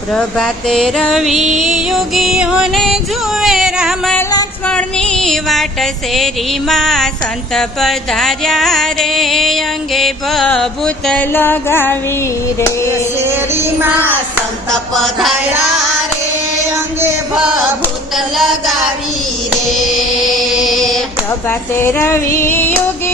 પ્રભાતે રવિ યોગીઓને જુએ રામ લક્ષ્મણની વાટ શેરીમાં સંત પધાર્યા રે અંગે ભભૂત લગાવી રે. શેરીમાં સંત પધાર્યા રે અંગે ભભૂત લગાવી રે. પ્રભાતે રવિ રામ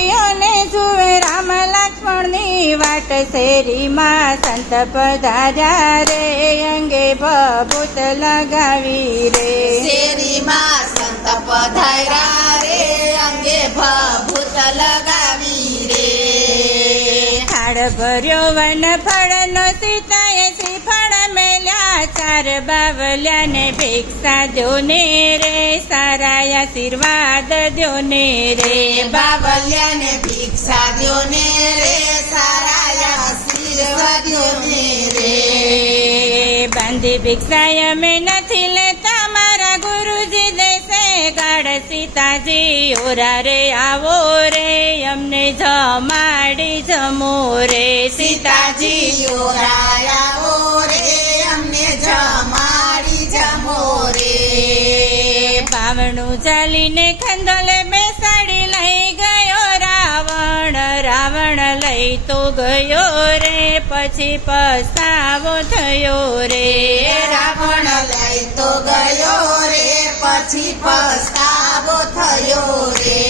લક્ષ્મણની વાટ શેરીમાં સંત પધાર્યા રે, અંગે ભભૂત લગાવી રે. શેરીમાં સંત પધાર્યા રે, અંગે ભભૂત લગાવી ભર્યો વન ફળનો સીતાએ શ્રીફળ મેલ્યા. ચાર બાવલ્યાને ભિક્ષા દ્યોને રે. સારા આશીર્વાદ દ્યોને રે. બાવલ્યાને ભિક્ષા દ્યો ને રે. સારા આશીર્વાદ દ્યો ને રે. બાંધી ભિક્ષા અમે નથી દેશે ગાઢ સીતાજી ઓરા રે આવો રે અમને જમાડી જમો રે. સીતાજી ઓરા આવો રે અમને જમાડી જમો રે. બાવણું ચાલીને ખંદોલે બેસાડી લઈ તો ગયો રે પછી પસ્તાવો થયો રે. રાવણ લઈ તો ગયો રે પછી પસ્તાવો થયો રે.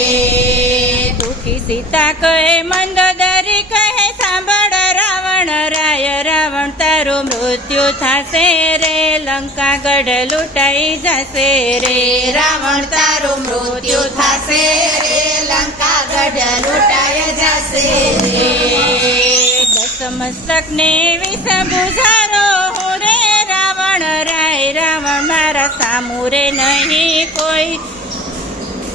દુખી સીતા કહે મંદોદરી કહે સાંભળ રાવણ રાય રાવણ તારું મૃત્યુ થશે રે. લંકા ગઢ લૂંટાઈ જશે રે. રાવણ તારું મૃત્યુ થશે રે લંકા મસ્તકને વિષ બુઝારો. રે રાવણ, રાય રાવણ, મારા સામુરે નહીં કોઈ.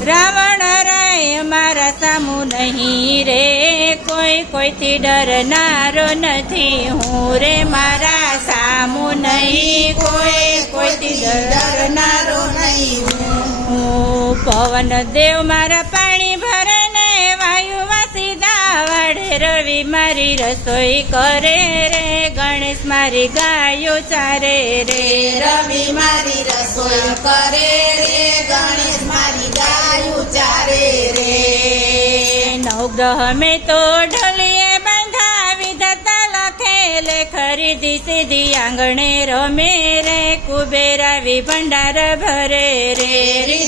રાવણ, રાય મારા સામુ નહીં રે કોઈ. કોઈથી ડરનારો નથી હું રે મારા સામુ નહીં કોઈ. કોઈથી ડરનારો નહીં હું. પવન દેવ મારા રવિ મારી રસોઈ કરે રે ગણેશ મારી ગાયો ચારે રે. રવિ મારી રસોઈ કરે રે ગણેશ મારી ગાયો ચારે રે. નવગ્રહ મેં તો ઢોલીએ બાંધાવી ધતા લખેલે ખરીદી સીધી આંગણે રમે રે કુબેરાવી ભંડાર ભરે રે.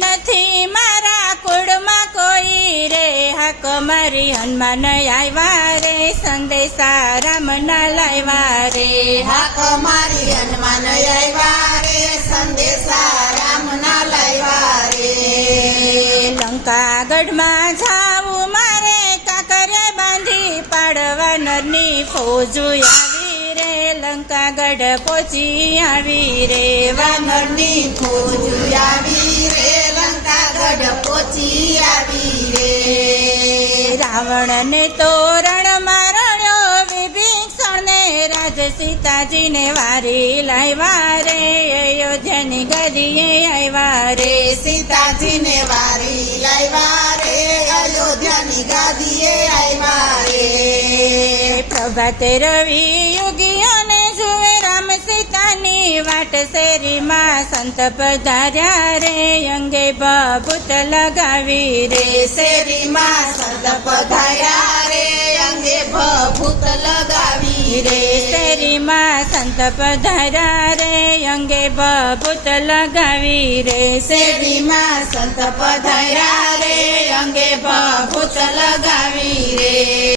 નથી મારા કુળમાં કોઈ રે હક. મારી હનુમાન આવ્યા રે સંદેશા રામના લાવ્યા રે. હક મારી હનુમાન આવ્યા રે સંદેશા રામના લાવ્યા રે. લંકા ગઢમાં જાવું મારે કાકરે બાંધી પાડવા નરની ફોજ આવી. રે લંકા ગઢ પહોંચી આવી રે, વાનરની ફોજ આવી રે લંકા ગઢ પહોંચી આવી રે. રાવણને તોરણ મારણ્યો વિભીષણને રાજ સીતાજીને વારી લાવ્યા રે, અયોધ્યાની ગદીએ આવ્યા રે. રે સીતાજીને વારી લાવ્યા રે, અયોધ્યાની પ્રભાતે રવિ યોગીઓને જુએ રામ સીતાની વાટ શેરીમાં સંત પધાર્યા રે, અંગે ભભૂત લગાવી રે. રે શેરીમાં સંત પધાર્યા રે, અંગે ભભૂત લગાવી રે. શેરીમાં સંત પધાર્યા રે, અંગે ભભૂત લગાવી રે. શેરીમાં સંત પધાર્યા રે, અંગે ભભૂત લગાવી